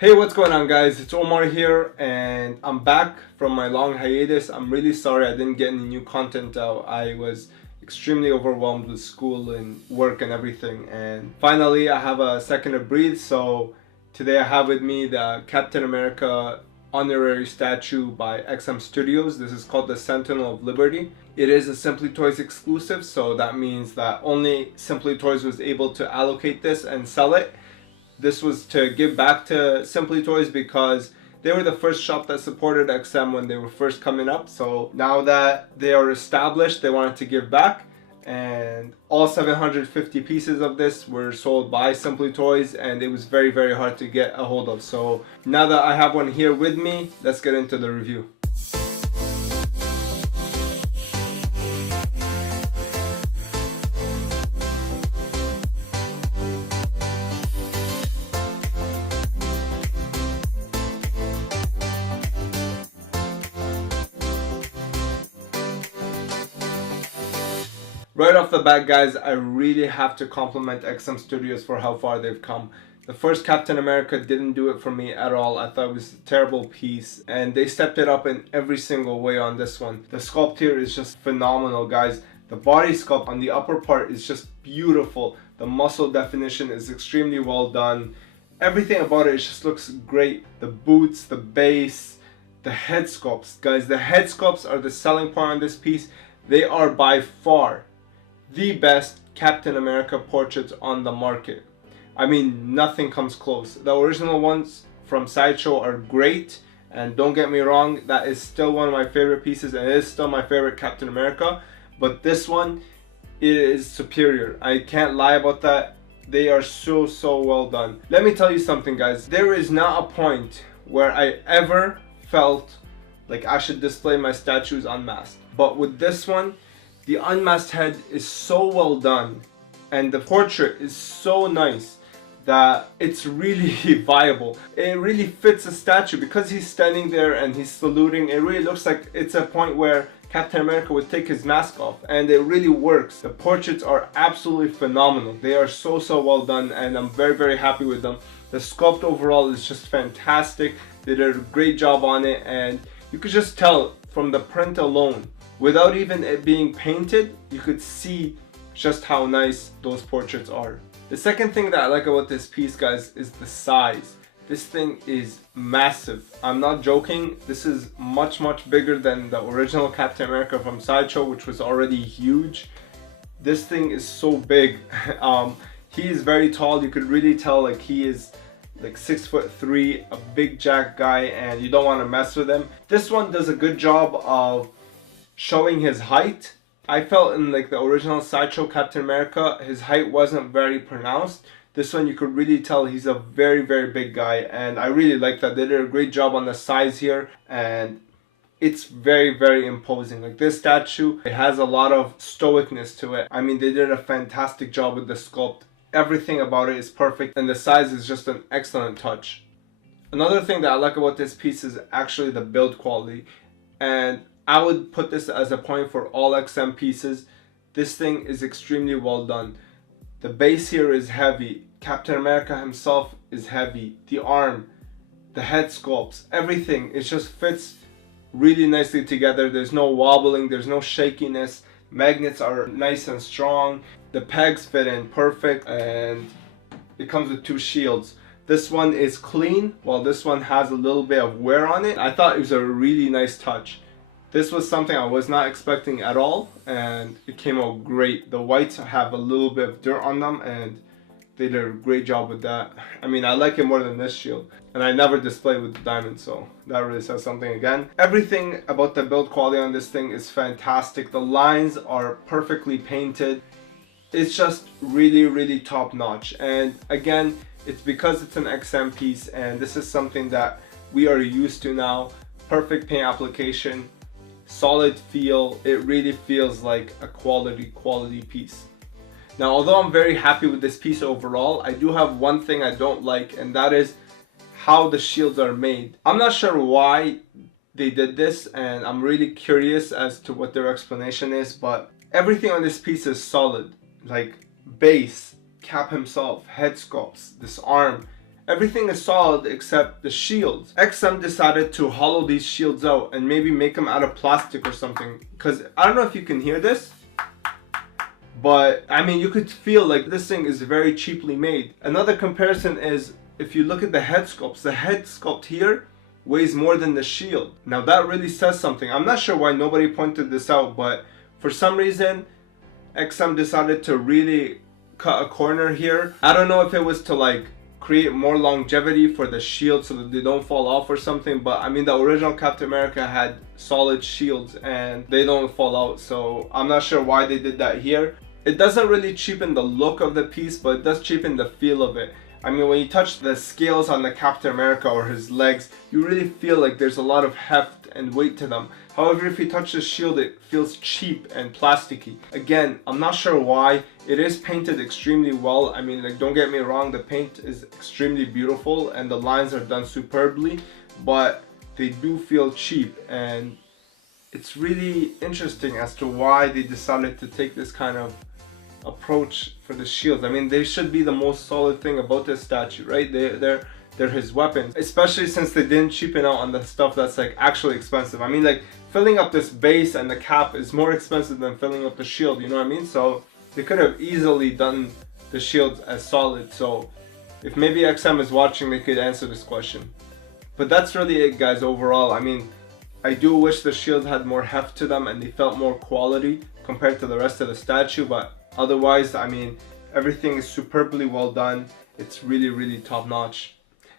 Hey, what's going on guys? It's Omar here and I'm back from my long hiatus. I'm really sorry I didn't get any new content out. I was extremely overwhelmed with school and work and everything, and finally I have a second to breathe. So today I have with me the Captain America honorary statue by XM Studios. This is called the Sentinel of Liberty. It is a Simply Toys exclusive, so that means that only Simply Toys was able to allocate this and sell it. This was to give back to Simply Toys because they were the first shop that supported XM when they were first coming up. So now that they are established, they wanted to give back, and all 750 pieces of this were sold by Simply Toys, and it was very hard to get a hold of. So now that I have one here with me, let's get into the review. Right off the bat, guys, I really have to compliment XM Studios for how far they've come. The first Captain America didn't do it for me at all. I thought it was a terrible piece, and they stepped it up in every single way on this one. The sculpt here is just phenomenal, guys. The body sculpt on the upper part is just beautiful. The muscle definition is extremely well done. Everything about it just looks great. The boots, the base, the head sculpts. Guys, the head sculpts are the selling point on this piece. They are by far the best Captain America portraits on the market. I mean, nothing comes close. The original ones from Sideshow are great, and don't get me wrong, that is still one of my favorite pieces and it is still my favorite Captain America, but this one, it is superior. I can't lie about that. They are so well done. Let me tell you something, guys. There is not a point where I ever felt like I should display my statues unmasked, but with this one, the unmasked head is so well done and the portrait is so nice that it's really viable. It really fits a statue because he's standing there and he's saluting. It really looks like it's a point where Captain America would take his mask off, and it really works. The portraits are absolutely phenomenal. They are so well done, and I'm very happy with them. The sculpt overall is just fantastic. They did a great job on it, and you could just tell from the print alone, without even it being painted, you could see just how nice those portraits are. The second thing that I like about this piece, guys, is the size. This thing is massive. I'm not joking. This is much bigger than the original Captain America from Sideshow, which was already huge. This thing is so big. He is very tall. You could really tell like he is like 6'3", a big jack guy, and you don't want to mess with him. This one does a good job of showing his height. I felt in like the original Sideshow Captain America, his height wasn't very pronounced. This one you could really tell he's a very big guy, and I really like that. They did a great job on the size here, and it's very imposing. Like this statue, it has a lot of stoicness to it. I mean, they did a fantastic job with the sculpt. Everything about it is perfect, and the size is just an excellent touch. Another thing that I like about this piece is actually the build quality, and I would put this as a point for all XM pieces. This thing is extremely well done. The base here is heavy. Captain America himself is heavy. The arm, the head sculpts, everything, it just fits really nicely together. There's no wobbling, there's no shakiness. Magnets are nice and strong. The pegs fit in perfect, and it comes with two shields. This one is clean, while this one has a little bit of wear on it. I thought it was a really nice touch. This was something I was not expecting at all, and it came out great. The whites have a little bit of dirt on them, and they did a great job with that. I mean, I like it more than this shield, and I never display with the diamond, so that really says something again. Everything about the build quality on this thing is fantastic. The lines are perfectly painted. It's just really top notch, and again, it's because it's an XM piece, and this is something that we are used to now. Perfect paint application, solid feel. It really feels like a quality piece. Now, although I'm very happy with this piece overall, I do have one thing I don't like, and that is how the shields are made. I'm not sure why they did this, and I'm really curious as to what their explanation is, but everything on this piece is solid. Like base, Cap himself, head sculpts, this arm, Everything is solid except the shields. XM decided to hollow these shields out and maybe make them out of plastic or something. Because I don't know if you can hear this, but I mean, you could feel like this thing is very cheaply made. Another comparison is if you look at the head sculpts. The head sculpt here weighs more than the shield. Now that really says something. I'm not sure why nobody pointed this out, but for some reason XM decided to really cut a corner here. I don't know if it was to like create more longevity for the shield so that they don't fall off or something, but I mean, the original Captain America had solid shields and they don't fall out, so I'm not sure why they did that here. It doesn't really cheapen the look of the piece, but it does cheapen the feel of it. I mean, when you touch the scales on the Captain America or his legs, you really feel like there's a lot of heft and weight to them. However, if you touch the shield, it feels cheap and plasticky. Again, I'm not sure why. It is painted extremely well. I mean, like, don't get me wrong, the paint is extremely beautiful and the lines are done superbly, but they do feel cheap, and it's really interesting as to why they decided to take this kind of approach for the shields. I mean, they should be the most solid thing about this statue, right? They're his weapons, especially since they didn't cheapen out on the stuff that's like actually expensive. I mean, like, filling up this base and the cap is more expensive than filling up the shield, you know what I mean? So they could have easily done the shields as solid. So if maybe XM is watching, they could answer this question. But that's really it, guys, overall. I mean, I do wish the shields had more heft to them and they felt more quality compared to the rest of the statue, but otherwise, I mean, everything is superbly well done. It's really top notch.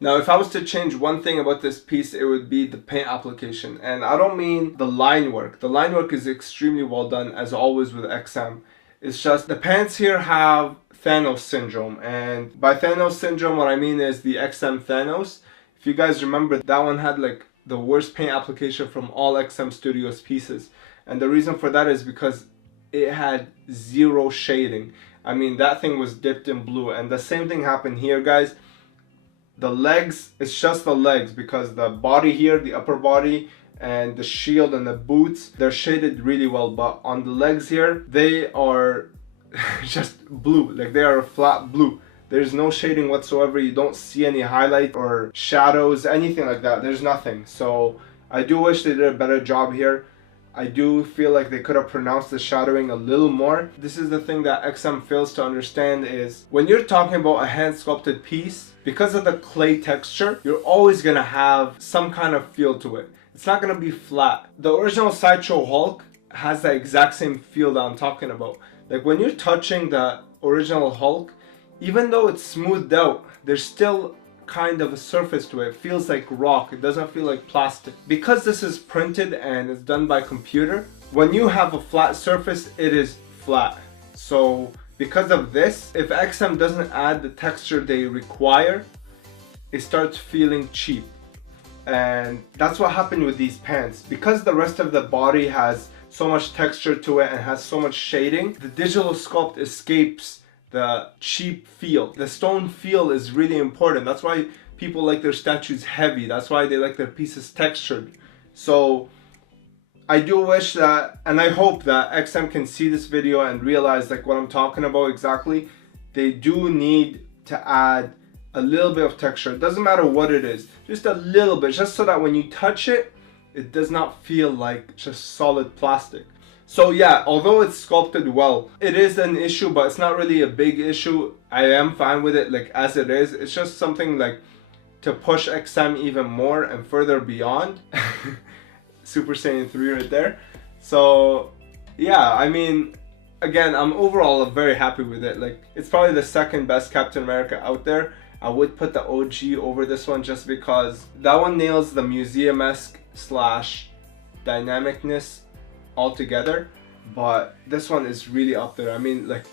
Now, if I was to change one thing about this piece, it would be the paint application. And I don't mean the line work. The line work is extremely well done, as always with XM. It's just the pants here have Thanos syndrome. And by Thanos syndrome, what I mean is the XM Thanos. If you guys remember, that one had like the worst paint application from all XM Studios pieces. And the reason for that is because it had zero shading. I mean, that thing was dipped in blue. And the same thing happened here, guys. The legs, it's just the legs, because the body here, the upper body, and the shield and the boots, they're shaded really well, but on the legs here, they are just blue. Like, they are flat blue. There's no shading whatsoever. You don't see any highlight or shadows, anything like that. There's nothing. So I do wish they did a better job here. I do feel like they could have pronounced the shadowing a little more. This is the thing that XM fails to understand, is when you're talking about a hand sculpted piece, because of the clay texture, you're always gonna have some kind of feel to it. It's not gonna be flat. The original Sideshow Hulk has the exact same feel that I'm talking about. Like, when you're touching the original Hulk, even though it's smoothed out, there's still kind of a surface to it. It feels like rock. It doesn't feel like plastic. Because this is printed and it's done by computer, when you have a flat surface, it is flat. So because of this, if XM doesn't add the texture they require, it starts feeling cheap. And that's what happened with these pants. Because the rest of the body has so much texture to it and has so much shading, the digital sculpt escapes the cheap feel. The stone feel is really important. That's why people like their statues heavy. That's why they like their pieces textured. So I do wish that, and I hope that XM can see this video and realize like what I'm talking about exactly. They do need to add a little bit of texture. It doesn't matter what it is, just a little bit, just so that when you touch it, it does not feel like just solid plastic. So yeah, although it's sculpted well, it is an issue, but it's not really a big issue. I am fine with it like as it is. It's just something like to push XM even more and further beyond. Super Saiyan 3 right there. So yeah, I mean, again, I'm overall very happy with it. Like, it's probably the second best Captain America out there. I would put the OG over this one just because that one nails the museum-esque slash dynamicness altogether, but this one is really up there. I mean, like,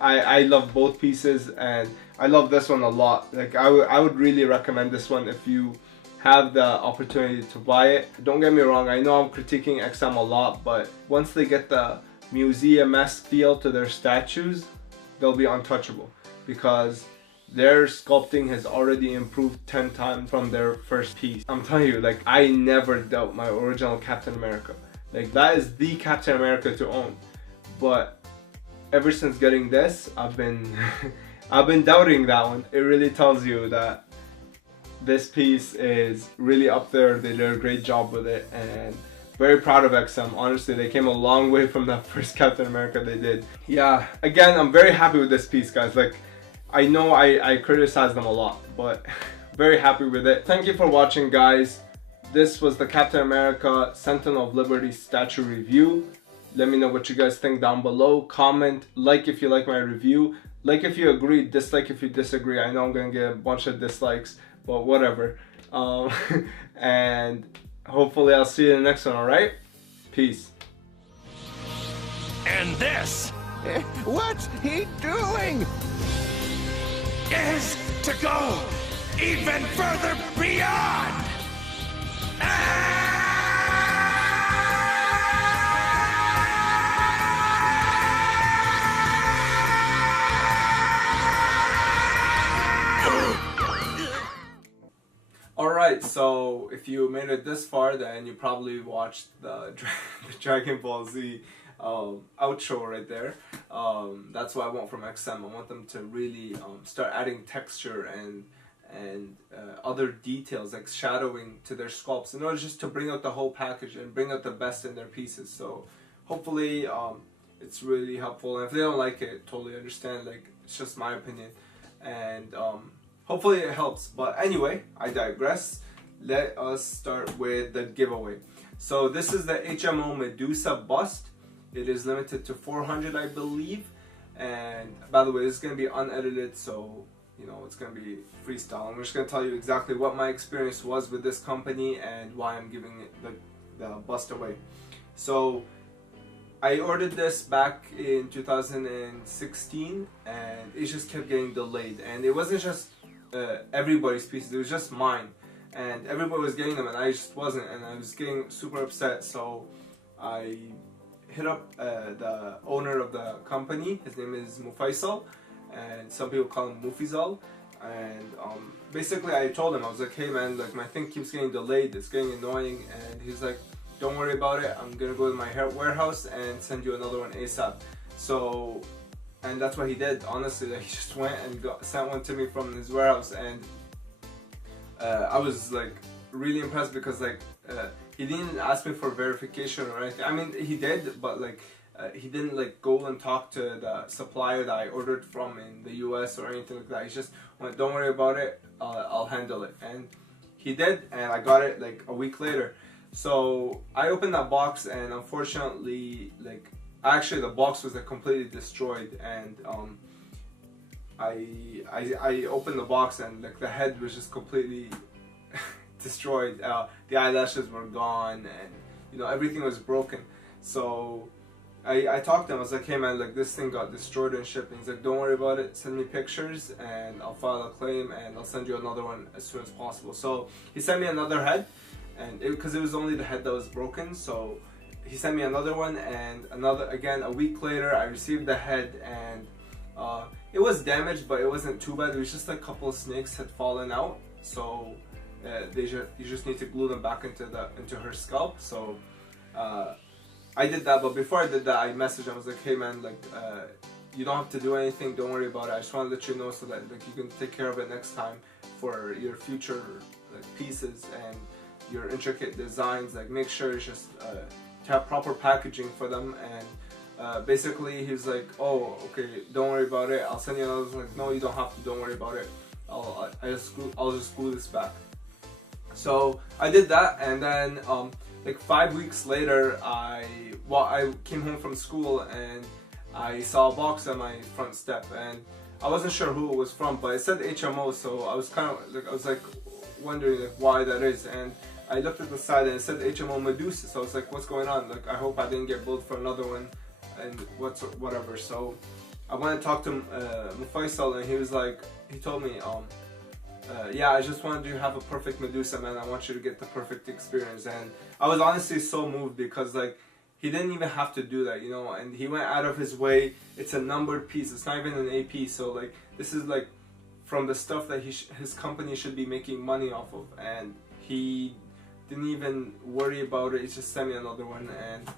I love both pieces and I love this one a lot. Like, I would really recommend this one if you have the opportunity to buy it. Don't get me wrong, I know I'm critiquing XM a lot, but once they get the museum-esque feel to their statues, they'll be untouchable, because their sculpting has already improved 10 times from their first piece. I'm telling you, like, I never doubt my original Captain America. Like, that is the Captain America to own. But ever since getting this, I've been I've been doubting that one. It really tells you that this piece is really up there. They did a great job with it, and very proud of XM. Honestly, they came a long way from that first Captain America they did. Yeah, again, I'm very happy with this piece, guys. Like, I know I criticize them a lot, but very happy with it. Thank you for watching, guys. This was the Captain America Sentinel of Liberty statue review. Let me know what you guys think down below. Comment, like if you like my review. Like if you agree, dislike if you disagree. I know I'm gonna get a bunch of dislikes, but whatever. And hopefully I'll see you in the next one, alright? Peace. And this What's he doing? is to go even further beyond! Alright, so if you made it this far, then you probably watched the Dragon Ball Z outro right there. That's what I want from XM. I want them to really start adding texture and other details like shadowing to their sculpts in order just to bring out the whole package and bring out the best in their pieces. So hopefully it's really helpful, and if they don't like it, totally understand. Like, it's just my opinion, and hopefully it helps. But anyway, I digress. Let us start with the giveaway. So this is the HMO Medusa bust. It is limited to 400, I believe. And by the way, this is going to be unedited, so you know, it's going to be freestyle. I'm just going to tell you exactly what my experience was with this company and why I'm giving it the bust away. So I ordered this back in 2016, and it just kept getting delayed. And it wasn't just everybody's pieces, it was just mine. And everybody was getting them and I just wasn't, and I was getting super upset. So I hit up the owner of the company. His name is Mufaisal, and some people call him Mufizal. And basically I told him, I was like, hey man, like my thing keeps getting delayed, it's getting annoying. And he's like, don't worry about it, I'm gonna go to my warehouse and send you another one ASAP. So, and that's what he did, honestly. Like, he just went and sent one to me from his warehouse, and I was like really impressed because like he didn't ask me for verification or anything. I mean, he did, but like he didn't like go and talk to the supplier that I ordered from in the US or anything like that. He just went, don't worry about it, I'll handle it. And he did, and I got it like a week later. So I opened that box, and unfortunately, like, actually the box was like completely destroyed. And I opened the box, and like the head was just completely destroyed. The eyelashes were gone, and you know, everything was broken. So I talked to him. I was like, hey man, like this thing got destroyed in shipping. He's like, don't worry about it, send me pictures and I'll file a claim and I'll send you another one as soon as possible. So he sent me another head, and because it was only the head that was broken, so he sent me another one, and another, again a week later I received the head, and it was damaged, but it wasn't too bad. It was just a couple of snakes had fallen out, so you just need to glue them back into her scalp. So I did that, but before I did that, I messaged him. I was like, hey man, like you don't have to do anything, don't worry about it. I just want to let you know so that like you can take care of it next time for your future like pieces and your intricate designs. Like, make sure it's just to have proper packaging for them. And basically he was like, oh okay, don't worry about it, I'll send you another. I was like, no, you don't have to, don't worry about it, I'll just glue this back. So I did that, and then like 5 weeks later I came home from school and I saw a box on my front step, and I wasn't sure who it was from, but it said HMO, so I was kind of like wondering like why that is. And I looked at the side and it said HMO Medusa, so I was like, what's going on? Like, I hope I didn't get billed for another one and whatever. So I went and talked to Mufaisal, and he was like, he told me, yeah, I just wanted you to have a perfect Medusa, man. I want you to get the perfect experience. And I was honestly so moved because like he didn't even have to do that, you know, and he went out of his way. It's a numbered piece, it's not even an AP, so like this is like from the stuff that his company should be making money off of, and he didn't even worry about it. He just sent me another one, and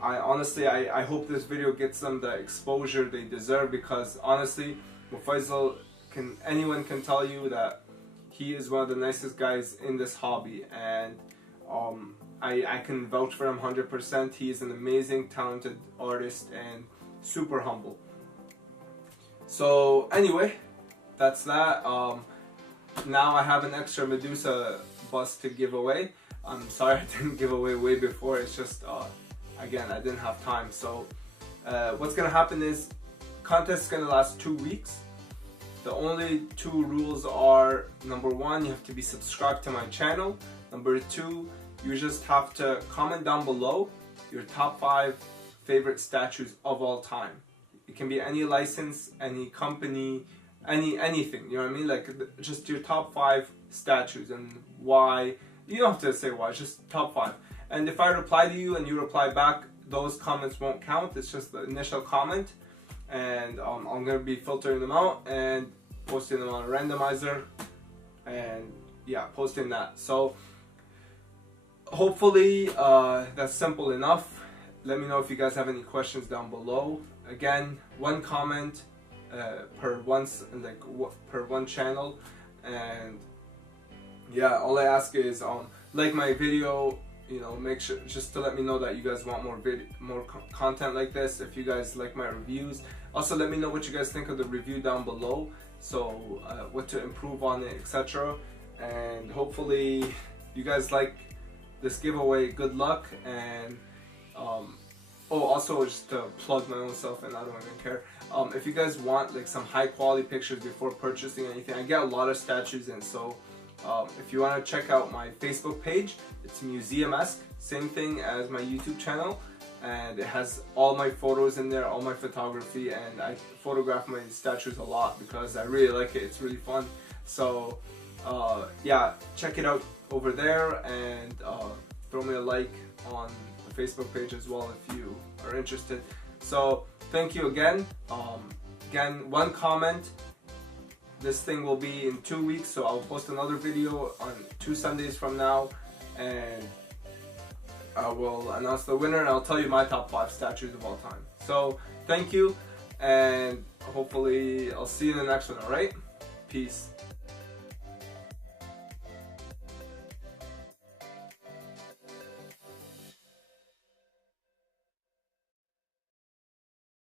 I honestly I hope this video gets them the exposure they deserve, because honestly Mufaisal anyone can tell you that he is one of the nicest guys in this hobby, and I can vouch for him 100%. He is an amazing, talented artist and super humble. So anyway, that's that. Now I have an extra Medusa bust to give away. I'm sorry I didn't give away way before. It's just again, I didn't have time. So what's gonna happen is contest is gonna last 2 weeks. The only 2 rules are, number 1, you have to be subscribed to my channel. Number 2, you just have to comment down below your top 5 favorite statues of all time. It can be any license, any company, anything, you know what I mean? Like just your top 5 statues and why. You don't have to say why, just top 5. And if I reply to you and you reply back, those comments won't count. It's just the initial comment. And I'm going to be filtering them out and posting them on a randomizer, and yeah, posting that. So hopefully that's simple enough. Let me know if you guys have any questions down below. Again, 1 comment per one channel, and yeah, all I ask is like my video, you know, make sure just to let me know that you guys want more content like this. If you guys like my reviews, also let me know what you guys think of the review down below, so what to improve on it, etc. And hopefully you guys like this giveaway. Good luck. And oh, also just to plug my own self, and I don't even care, if you guys want like some high quality pictures before purchasing anything, I get a lot of statues in, so if you want to check out my Facebook page, it's Museum-esque, same thing as my YouTube channel, and it has all my photos in there, all my photography, and I photograph my statues a lot because I really like it. It's really fun. So yeah, check it out over there, and throw me a like on the Facebook page as well if you are interested. So thank you again. Again, 1 comment. This thing will be in 2 weeks, so I'll post another video on 2 Sundays from now, and I will announce the winner, and I'll tell you my top 5 statues of all time. So thank you, and hopefully I'll see you in the next one. Alright, peace.